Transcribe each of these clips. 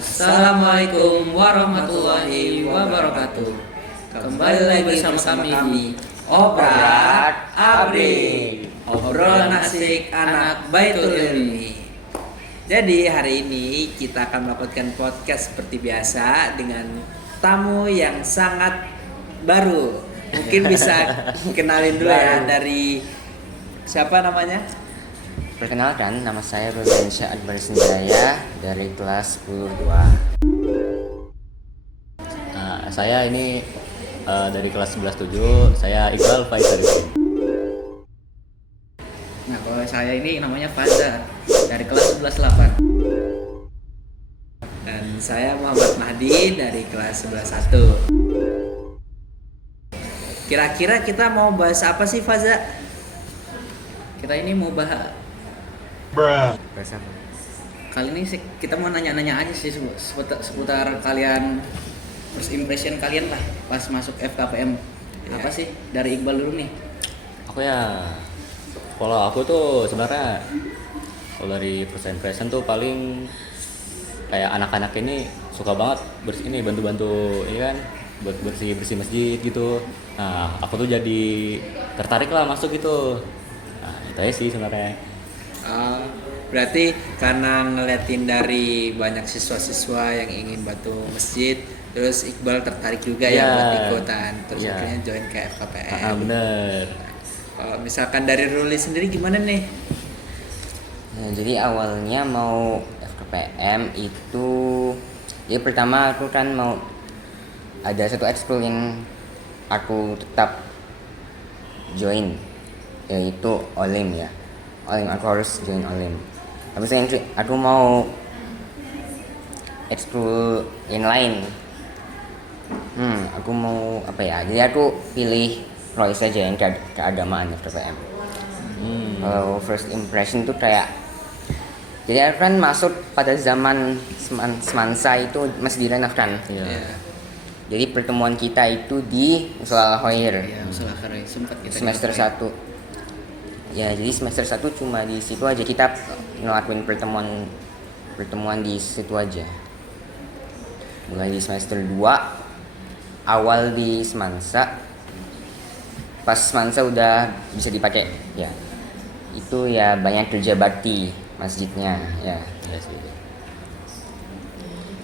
Assalamualaikum warahmatullahi wabarakatuh. Kembali lagi bersama kami di Obrak Abrik, obrolan asik anak Baitul Ilmi. Jadi hari ini kita akan melakukan podcast seperti biasa dengan tamu yang sangat baru. Mungkin bisa kenalin dulu ya dari siapa namanya? Perkenalkan, nama saya Rudiansyah Akbar Senjaya dari kelas 10-2. Saya ini dari kelas 11-7, saya Iqbal Faisal. Nah, kalau saya ini namanya Faza dari kelas 11-8. Dan saya Muhammad Mahdi dari kelas 11-1. Kira-kira kita mau bahas apa sih, Faza? Kita ini mau bahas kali ini sih kita mau nanya-nanya aja sih seputar kalian, first impression kalian lah pas masuk FKPM. Apa sih dari Iqbal dulu nih? Kalau aku tuh sebenarnya kalau dari first impression tuh paling kayak anak-anak ini suka banget bantu-bantu ini kan, buat bersih masjid gitu. Nah, aku tuh jadi tertarik lah masuk gitu. Nah, itu aja sih sebenarnya. Berarti karena ngeliatin dari banyak siswa-siswa yang ingin bantu masjid, terus Iqbal tertarik juga ya buat ikutan, terus akhirnya join ke FKPM. Bener. Kalau misalkan dari Ruli sendiri gimana nih? Nah, jadi awalnya mau FKPM itu, ya pertama aku kan mau ada satu ekskul yang aku tetap join, yaitu Olim ya. Olim, aku harus join Olim. Tapi aku mau ekskul yang lain. Aku mau apa ya? Jadi aku pilih Roy saja yang keagamaan FKPM. Kalau first impression tuh kayak, jadi aku kan masuk pada zaman semansa itu masih di Renov kan. Jadi pertemuan kita itu di Musola Al-Khair. Musola Al-Khair sempat kita semester 1. Ya, jadi semester 1 cuma di situ aja kita ngelakuin pertemuan di situ aja. Mulai di semester 2 awal di Semansa. Pas Semansa udah bisa dipakai ya. Itu ya banyak kerja bakti masjidnya ya.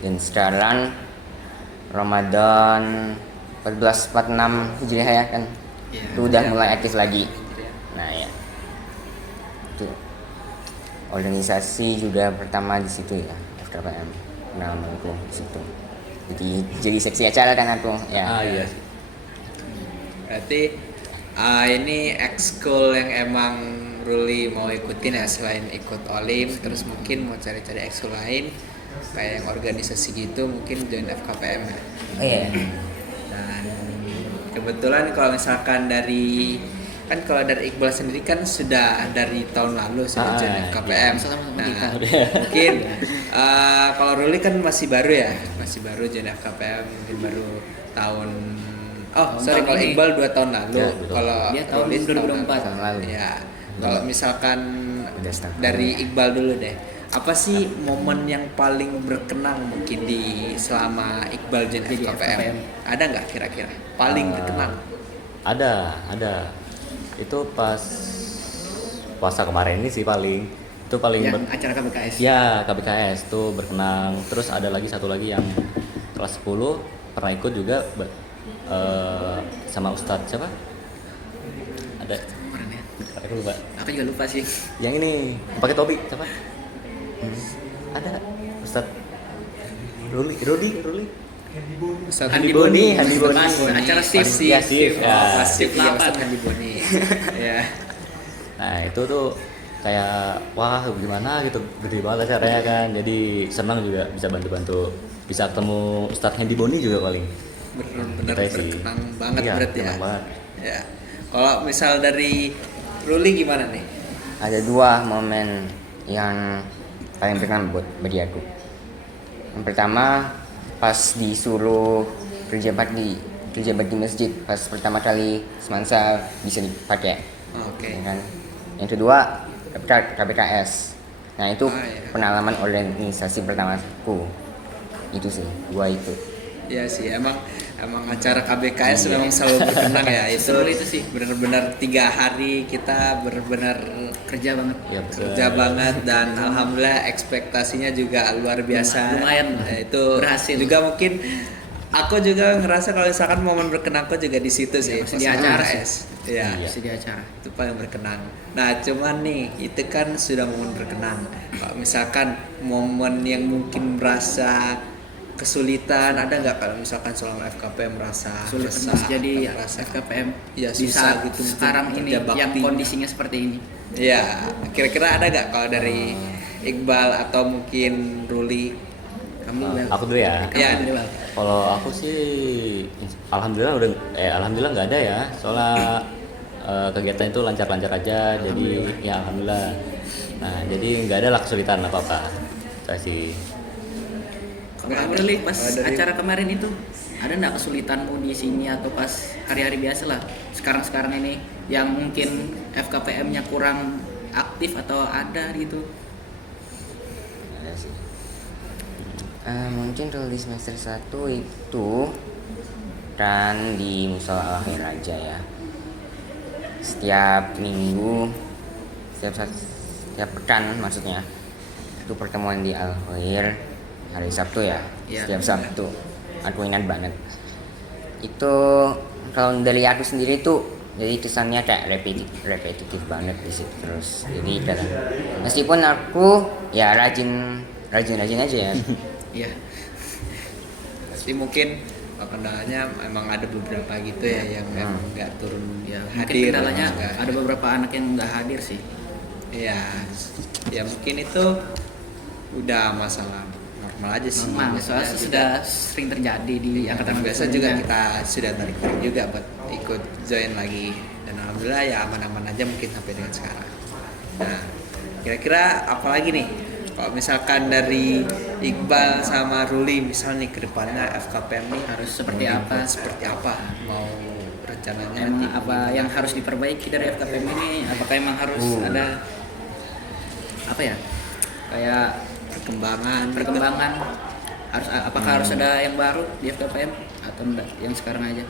Dan sekarang Ramadan 1446 Hijriah ya kan. Itu udah mulai aktif lagi. Nah ya. Itu organisasi juga pertama di situ ya, FKPM pengalamanku di situ. Jadi seksi acara kan aku ya. Iya. Berarti ini ekskul yang emang Ruli mau ikutin ya, selain ikut Olim, terus mungkin mau cari-cari ekskul lain kayak yang organisasi gitu, mungkin join FKPM ya. Iya. Dan kebetulan kalau misalkan dari Iqbal sendiri kan sudah dari tahun lalu sudah join FKPM. Nah, mungkin kalau Ruli kan masih baru join FKPM, mungkin baru tahun. Kalau Iqbal 2 tahun lalu, kalau dia tahun 2024 tahun lalu. Ya, kalau misalkan dari Iqbal dulu deh, apa sih momen yang paling berkenang mungkin selama Iqbal join FKPM? Ada nggak kira-kira paling berkenang? Ada. Itu pas puasa kemarin ini sih paling yang acara KBKS. Ya, KBKS tuh berkenang. Terus ada lagi satu lagi yang kelas 10 pernah ikut juga sama Ustadz siapa? Ada. Aku lupa. Aku juga lupa sih. Yang ini pakai topi siapa? Ada Ustadz Ruli. Handi Boni. Acara Sif. Ya, Sif 8 Handi Boni. Ya. Nah, itu tuh kayak wah gimana gitu, gede banget acaranya kan. Jadi senang juga bisa bantu-bantu, bisa ketemu Ustadz Handi Boni juga paling. Benar berkenang banget berarti ya. Banget. Ya. Kalau misal dari Ruli gimana nih? Ada 2 momen yang paling berkenan bagi aku. Yang pertama pas disuruh kerja bakti masjid pas pertama kali Semansa bisa dipakai. Oke. Ya kan? Yang kedua KBKS. Nah itu pengalaman organisasi pertamaku Itu sih, gua ikut. Ya sih, emang acara KBKS memang selalu berkenang ya. Itu sih. benar-benar 3 hari kita benar-benar Kerja banget. Ya, betul. kerja banget, dan alhamdulillah ekspektasinya juga luar biasa. Lumayan lah. Itu Berhasil. juga mungkin aku juga ngerasa kalau misalkan momen berkenangku juga di situ sih. pasti pas di acara KBKS. Iya. Iya. Masih di acara. Itu paling berkenan. Nah, cuman nih itu kan sudah momen berkenan. Kalau misalkan momen yang mungkin merasa kesulitan, ada nggak kalau misalkan selama FKPM merasa Sulit resah, jadi merasa FKPM ya di susah saat gitu sekarang mungkin ini kerja yang bakti. kondisinya seperti ini. Ya, kira-kira ada nggak kalau dari Iqbal atau mungkin Ruli? Kamu Bel. Aku dulu ya. Kamu Ya. dulu, Bel. Kalau aku sih alhamdulillah nggak ada ya. Soalnya kegiatan itu lancar-lancar aja. Jadi ya alhamdulillah. Nah, jadi nggak ada lah kesulitan apa-apa. Saya sih. Kalau kamu Lili, pas Kalau dari- acara kemarin itu ada nggak kesulitanmu di sini atau pas hari-hari biasa lah sekarang ini yang mungkin FKPM-nya kurang aktif atau ada gitu? Ada sih. Mungkin dulu di semester 1 itu kan di Musola Al Khair aja ya. Setiap minggu, setiap pekan maksudnya, itu pertemuan di Al Khair hari Sabtu ya. Iya. Setiap Sabtu. Aku ingat banget. Itu kalau dari aku sendiri tuh jadi kesannya kayak repetitif banget di situ terus. Jadi kadang meskipun aku ya rajin aja ya. Iya. Pasti mungkin kendalanya emang ada beberapa gitu ya yang emang nggak turun Ya, mungkin hadir. kendalanya Nggak- ada beberapa anak yang nggak hadir sih. ya mungkin itu udah masalah normal aja sih. Normal, Biasanya soalnya juga- sudah sering terjadi di angkatan biasa juga kita sudah tarik juga buat ikut join lagi, dan alhamdulillah ya aman-aman aja mungkin sampai dengan sekarang. Nah, kira-kira apa lagi nih kalau misalkan dari Iqbal sama Ruli misalnya nih kedepannya FKPM nih Harus seperti mau apa? dibuat seperti apa, mau rencananya Emang nanti apa yang harus diperbaiki dari FKPM ini? Apakah emang harus ada apa ya? Kayak perkembangan apakah harus ada yang baru di FKPM atau enggak yang sekarang aja?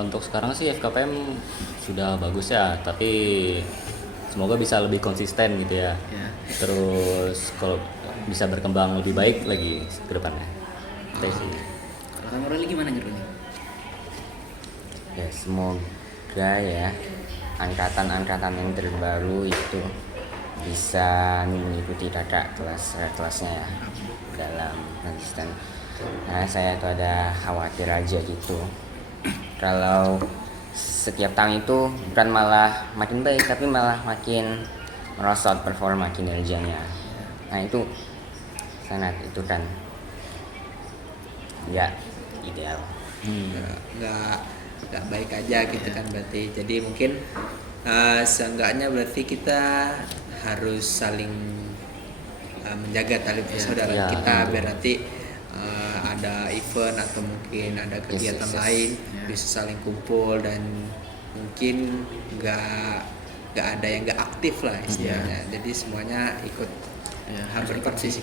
Untuk sekarang sih FKPM sudah bagus ya, tapi semoga bisa lebih konsisten gitu ya. Ya. Terus kalau bisa berkembang lebih baik lagi ke depannya. Itu sih. Kalau kamu Ruli gimana Ruli? Ya semoga ya angkatan yang terbaru itu bisa mengikuti kakak kelasnya ya dalam konsisten. Nah saya tuh ada khawatir aja gitu kalau setiap tahun itu bukan malah makin baik tapi malah makin merosot performa kinerjanya. Nah itu sangat itu kan nggak ideal. nggak baik aja gitu kan berarti. Jadi mungkin seenggaknya berarti kita harus saling menjaga tali persaudaraan Iya, kita betul. biar nanti ada event atau mungkin ada kegiatan yes. lain Ya. bisa saling kumpul, dan mungkin nggak ada yang nggak aktif lah istilahnya. Jadi semuanya ikut Ya, harus ikut sih.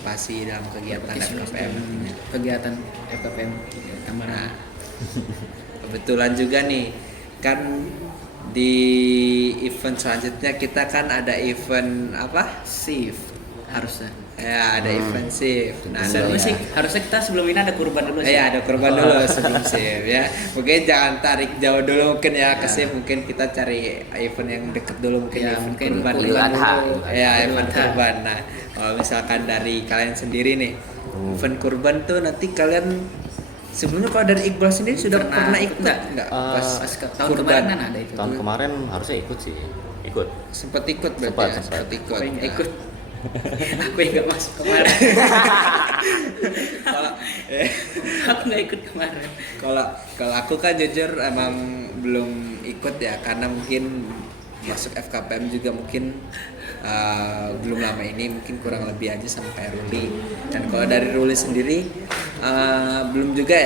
berpartisipasi dalam kegiatan FKPM nantinya. Kegiatan FKPM tambahan. Nah, kebetulan juga nih kan di event selanjutnya kita kan ada event apa? Shift harusnya. Ya, ada event shift. Nah, Sebelumnya ya. sih harusnya kita sebelum ini ada kurban dulu sih. Ya, ada korban dulu sebelum shift ya. Mungkin jangan tarik jauh dulu mungkin ya ke shift, mungkin kita cari event yang deket dulu mungkin Ya, event mungkin kurban Idul Adha. dulu. Ya, Idul event Adha. kurban. Nah, kalau misalkan dari kalian sendiri nih, event kurban tuh nanti kalian sebelumnya kalau dari Iqbal sendiri sudah pernah ikut nggak? Pas Pas tahun kemarin kan ada itu. Tahun kemarin harusnya ikut sih. Ikut. sempat ikut berarti ya, Sempat. sempat ikut. Aku yang nggak Nah, ikut. Aku yang nggak masuk kemarin. Kalau Aku nggak ikut kemarin. kalau aku kan jujur emang belum ikut ya, karena mungkin masuk FKPM juga mungkin belum lama ini, mungkin kurang lebih aja sampai Ruli. Dan kalau dari Ruli sendiri belum juga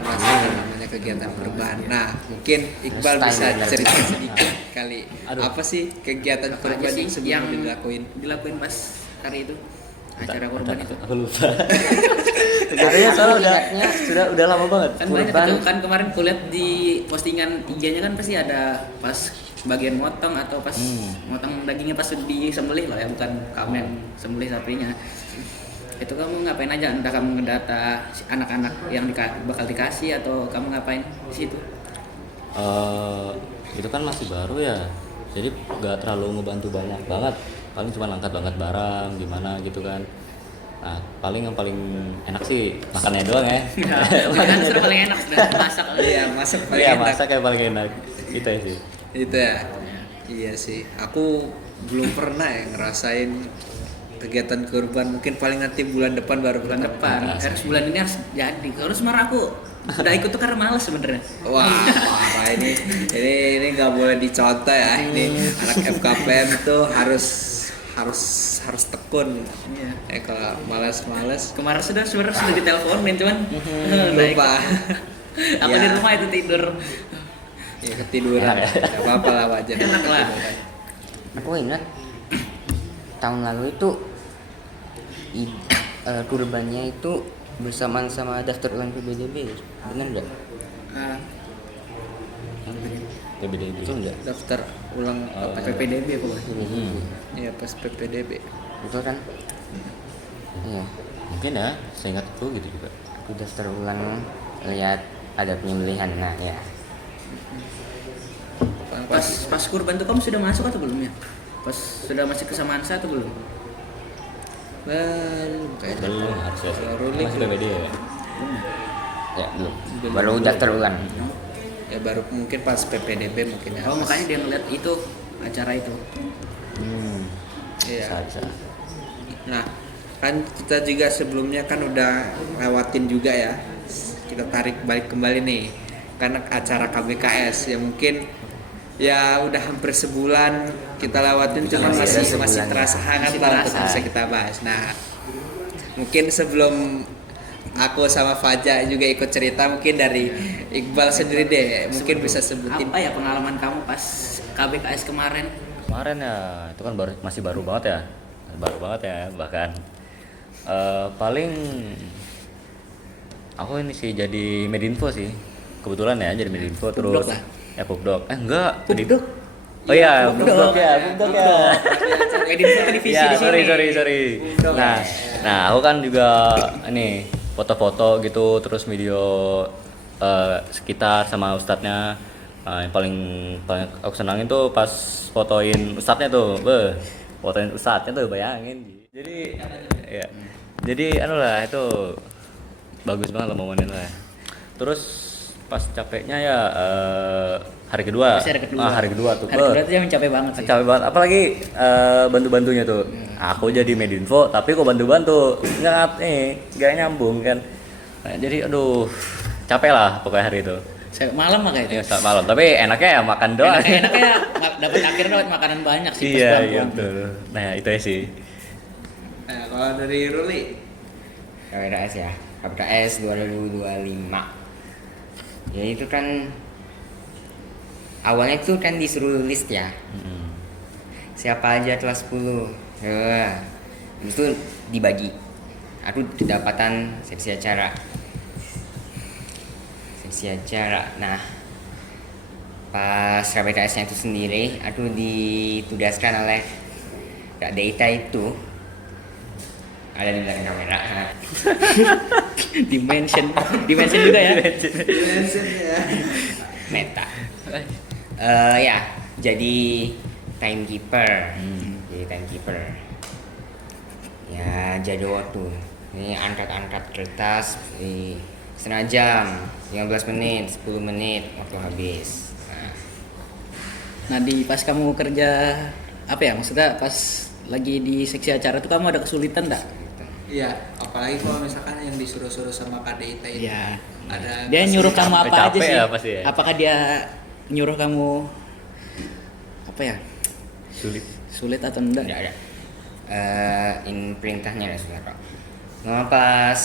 masuk yang namanya kegiatan kurban. Nah, mungkin Iqbal bisa cerita sedikit kali Aduh. apa sih kegiatan Apa aja kurban sih yang sebelum yang dilakuin? dilakuin pas hari itu? acara kurban itu? Aku lupa. Sebenarnya soalnya udah lama banget. Kan banyak Kurban. tuh, kan kemarin kulihat di postingan IG-nya kan pasti ada pas bagian motong atau pas motong dagingnya pas disembelih lah ya, bukan kamen sembelih sapinya. Itu kamu ngapain aja? Entah kamu ngedata anak-anak yang bakal dikasih atau kamu ngapain di situ? Itu kan masih baru ya, jadi nggak terlalu ngebantu banyak banget, paling cuma angkat-angkat barang gimana gitu kan. Nah paling yang paling enak sih makannya doang ya. Kan sudah paling enak sudah masak. Iya, masak paling Iya enak. masak yang paling enak itu ya sih. Itu ya. Iya sih. Aku belum pernah ya ngerasain kegiatan kurban. Mungkin paling nanti bulan depan baru Bulan depan, Nah, harus bulan ini harus jadi. Kalau sebenarnya aku udah ikut tuh karena males sebenarnya. Wah, parah ini nggak boleh dicontoh ya. Ini anak FKPM tuh harus tekun. Iya. Kalau malas-malas Kemarin sebenarnya sudah diteleponin cuman lupa. Aku Ya. di rumah itu tidur. Ya ketiduran. Gak apa-apa lah, wajar. Enak lah. Aku ingat tahun lalu itu kurbannya itu bersamaan sama daftar ulang PBDB, bener nggak? Nah, PBDB. Betul nggak? Daftar ulang apa? PPDB pokoknya. Iya, pas PPDB. Betul kan? Iya. Mungkin ya, saya ingat itu gitu juga. Aku daftar ulang lihat ada penyembelihan. Nah ya. Pas kurban tuh kamu sudah masuk atau belum ya? Pas sudah masih kesamaan saya atau belum? Belum kayaknya. Belum harus ya. Kalau ruling Masih PBD ya. Ya belum. Baru daftar ulang. Ya baru mungkin pas PPDB mungkin ya. Oh makanya dia ngeliat itu acara itu. Iya. Bisa. Nah, kan kita juga sebelumnya kan udah lewatin juga ya. Kita tarik balik kembali nih. Karena acara KBKS yang mungkin ya udah hampir sebulan kita lewatin cuma masih terasa hangat Masih lah untuk terasa. bisa kita bahas. Nah, mungkin sebelum aku sama Faja juga ikut cerita, mungkin dari Iqbal sendiri deh, mungkin bisa sebutin. Apa ya pengalaman kamu pas KBKS kemarin? Kemarin ya, itu kan masih baru banget ya. Baru banget ya bahkan. Paling aku ini sih jadi medinfo sih. Kebetulan ya jadi medinfo terus lah. ya Pupdok. Enggak. Pupdok? Oh iya, Pupdok. Pupdok ya, Pupdok ya. Medinfo ke divisi Ya, di sini. sorry. Nah, aku kan juga ini foto-foto gitu, terus video sekitar sama ustadznya. Yang paling aku senangin tuh pas fotoin ustadznya tuh, fotoin ustadznya tuh bayangin. Jadi anu lah itu bagus banget lah momennya lah. Terus pas capeknya ya hari kedua. Masih Hari kedua tuh. Hari kedua tuh yang capek banget sih. Capek banget, apalagi bantu-bantunya tuh. Aku jadi medinfo, tapi kok bantu-bantu nggak nyambung kan. Nah, jadi aduh capek lah pokoknya hari itu. Saya malam mah kayak Ya itu. saat malam, tapi enaknya ya makan doang. Enaknya dapat akhirnya dapat makanan banyak sih pas Iya pulang. betul. Nah itu ya sih. Nah, kalau dari Ruli, KBKS ya. KBKS 2025. Ya itu kan awalnya itu kan disuruh list ya. Siapa aja kelas 10. Ya. Habis itu dibagi. Aku kedapatan seksi acara. Nah, pas KBKS-nya itu sendiri, aku ditugaskan oleh Kak Deita itu ada di belakang kamera. Dimension juga ya. Meta. Ya, jadi timekeeper. Ya, jadi waktu. Ini angkat-angkat kertas di setengah jam, 15 menit, 10 menit waktu habis. Nah di pas kamu kerja apa ya maksudnya pas lagi di seksi acara tuh kamu ada kesulitan nggak? iya, apalagi kalau misalkan yang disuruh-suruh sama Kak Deita itu Iya. ada Dia nyuruh kamu apa aja capek sih? ya pasti ya? Apakah dia nyuruh kamu apa ya? Sulit atau enggak? Tidak ada. Perintahnya ada sudah kok. Nah, pas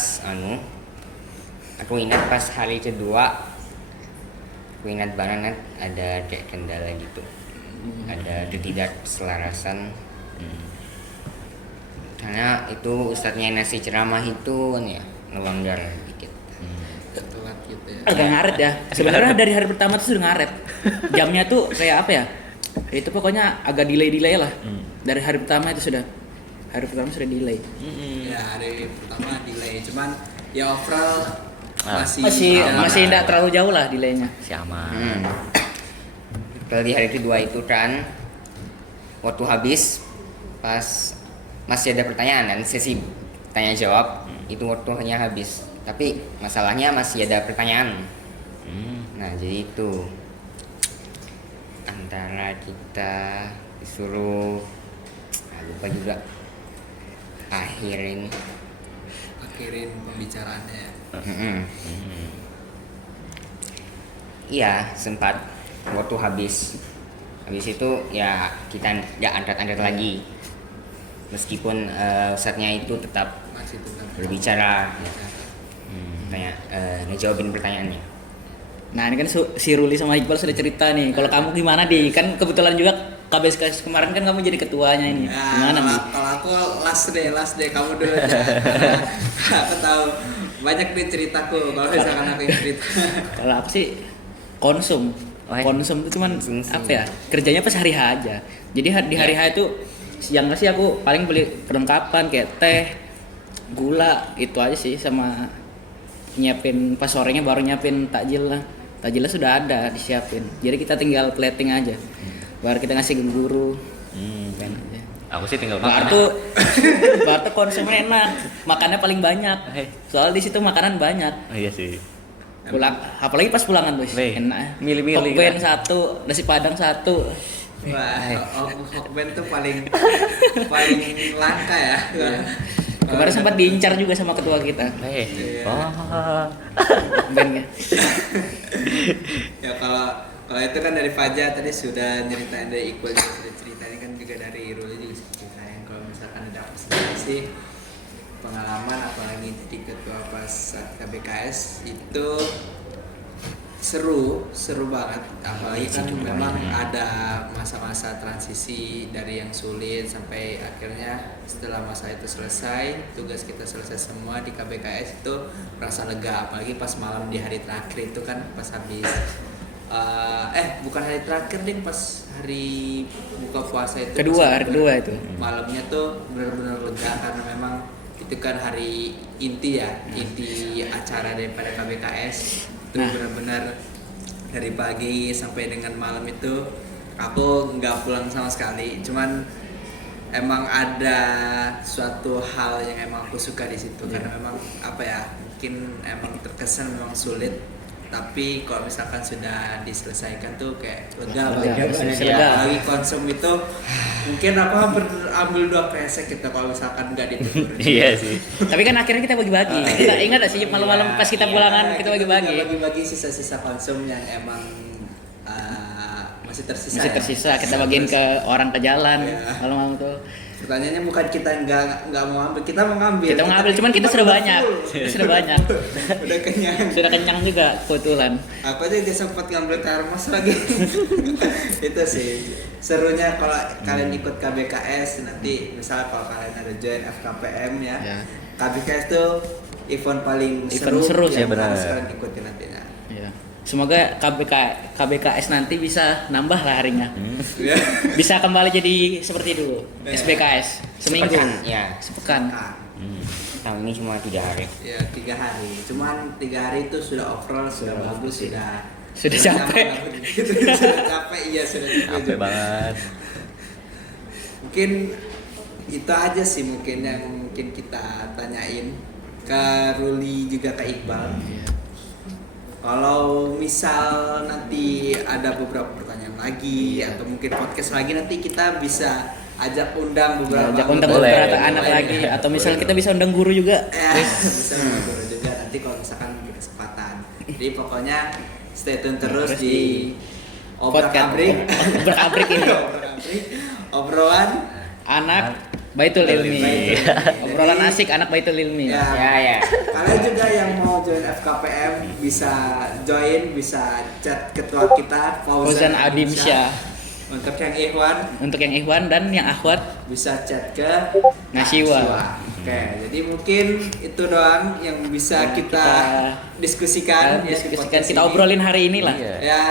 aku ingat pas hari kedua, aku ingat banget ada kayak kendala gitu, ada ketidakselarasan Karena itu ustadznya nasi ceramah itu kan ya ngelonggar dikit. Telat gitu ya. Agak ngaret ya. Sebenarnya dari hari pertama tuh sudah ngaret. Jamnya tuh kayak apa ya? Itu pokoknya agak delay lah. Dari hari pertama itu sudah. Hari pertama sudah delay. Ya hari pertama delay, cuman ya overall Masih tidak terlalu jauh lah delaynya. Si aman. Kalau di hari kedua itu kan waktu habis pas masih ada pertanyaan dan sesi tanya jawab itu waktunya habis. Tapi masalahnya masih ada pertanyaan. Nah jadi itu antara kita disuruh lupa juga akhirin pembicaraannya. Iya sempat waktu habis itu ya kita nggak angkat lagi meskipun ustadznya itu tetap Masih tetap berbicara ngejawabin pertanyaannya. Nah ini kan si Ruli sama Iqbal sudah cerita nih. Kalau kamu gimana di? Kan kebetulan juga KBSKS kemarin kan kamu jadi ketuanya ini. Gimana nih? Kalau aku last day kamu dulu aja. Aku tahu banyak nih ceritaku kalau misalkan aku yang cerita. Kalau aku sih konsum itu cuman apa ya? Kerjanya pas hari H aja. Jadi di hari H itu siang sih aku paling beli perlengkapan kayak teh, gula itu aja sih sama nyiapin pas sorenya baru nyiapin takjil lah. Takjilnya sudah ada disiapin. Jadi kita tinggal plating aja. Baru kita ngasih ke guru. Aja. Aku sih tinggal makan. Baru konsum enak. Makannya paling banyak. Soal di situ makanan banyak. Iya sih. Pulang, apalagi pas pulangan bos. Enak. Milih-milih. Hokben satu, nasi padang satu. Wah, Hokben tuh paling langka ya. Kemarin sempat diincar juga sama ketua kita. Hokben ya. Ya kalau itu kan dari Fajar tadi sudah nyeritain, dari Iqbal juga sudah ceritain, kan juga dari Ruli juga sudah ceritain. Kalau misalkan ada presentasi pengalaman apalagi jadi ketua pas saat KBKS itu seru banget, apalagi kan memang ada masa-masa transisi dari yang sulit sampai akhirnya setelah masa itu selesai, tugas kita selesai semua di KBKS itu rasa lega, apalagi pas malam di hari terakhir itu kan pas habis bukan hari terakhir deh, pas hari buka puasa itu hari kedua itu malamnya tuh benar-benar lega karena memang itu kan hari inti acara daripada KBKS. Itu benar-benar dari pagi sampai dengan malam itu aku nggak pulang sama sekali, cuman emang ada suatu hal yang emang aku suka di situ karena memang apa ya, mungkin emang terkesan memang sulit, tapi kalau misalkan sudah diselesaikan tuh kayak lega banget. Apalagi konsum itu mungkin aku hampir ambil 2 kresek gitu kalau misalkan nggak ditegur. Iya sih. Tapi kan akhirnya kita bagi-bagi. Kita ingat gak sih malam-malam pas kita pulangan kita bagi-bagi sisa-sisa konsum yang emang masih tersisa. Kita bagiin ke orang ke jalan malam-malam tuh. Pertanyaannya bukan kita nggak mau ambil, kita mau ngambil. Cuman kita sudah banyak. Udah kenyang. Sudah kenyang juga kebetulan. Aku aja sempat ngambil termos lagi. Itu sih serunya kalau kalian ikut KBKS nanti, misalnya kalau kalian ada join FKPM ya. KBKS tuh event paling seru sih, benar. Harus kalian ikutin nantinya. Ya. Semoga KBKS nanti bisa nambah lah harinya. Bisa kembali jadi seperti dulu. SBKS seminggu. Sepekan. Tahun ini cuma 3 hari. Ya 3 hari. Cuman 3 hari itu sudah overall sudah bagus, sudah capek. Sudah capek, sudah capek banget. Mungkin itu aja sih mungkin yang mungkin kita tanyain ke Ruli juga ke Iqbal. Kalau misal nanti ada beberapa pertanyaan lagi atau mungkin podcast lagi, nanti kita bisa undang beberapa anak lagi atau misal kita bisa undang guru juga. Bisa undang guru juga nanti kalau misalkan ada kesempatan. Jadi pokoknya stay tune terus di Obrak-abrik ini. Obrolan anak Baitul Ilmi. Obrolan asik anak Baitul Ilmi. Ya. Kalian juga yang mau join FKPM bisa join, bisa chat ketua kita Fauzan Adimsyah. Untuk yang Ikhwan Untuk yang Ikhwan dan yang Akhwat bisa chat ke Nasiwa. Oke, jadi mungkin itu doang yang bisa Yang kita diskusikan ya di diskusikan, podcast kita ini. obrolin hari ini lah. Iya. Ya,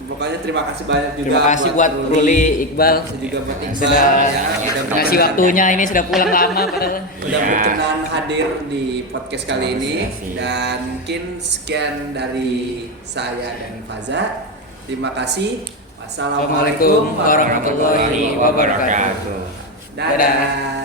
pokoknya terima kasih banyak juga. Terima kasih buat Ruli, Iqbal juga buat Iqbal sudah ya, udah ngasih berkenan- waktunya, ini sudah pulang lama padahal. udah Ya. berkenan hadir di podcast kali ini Makasih. dan mungkin sekian dari saya dan Faza. Terima kasih. Assalamualaikum warahmatullahi wabarakatuh. Dadah.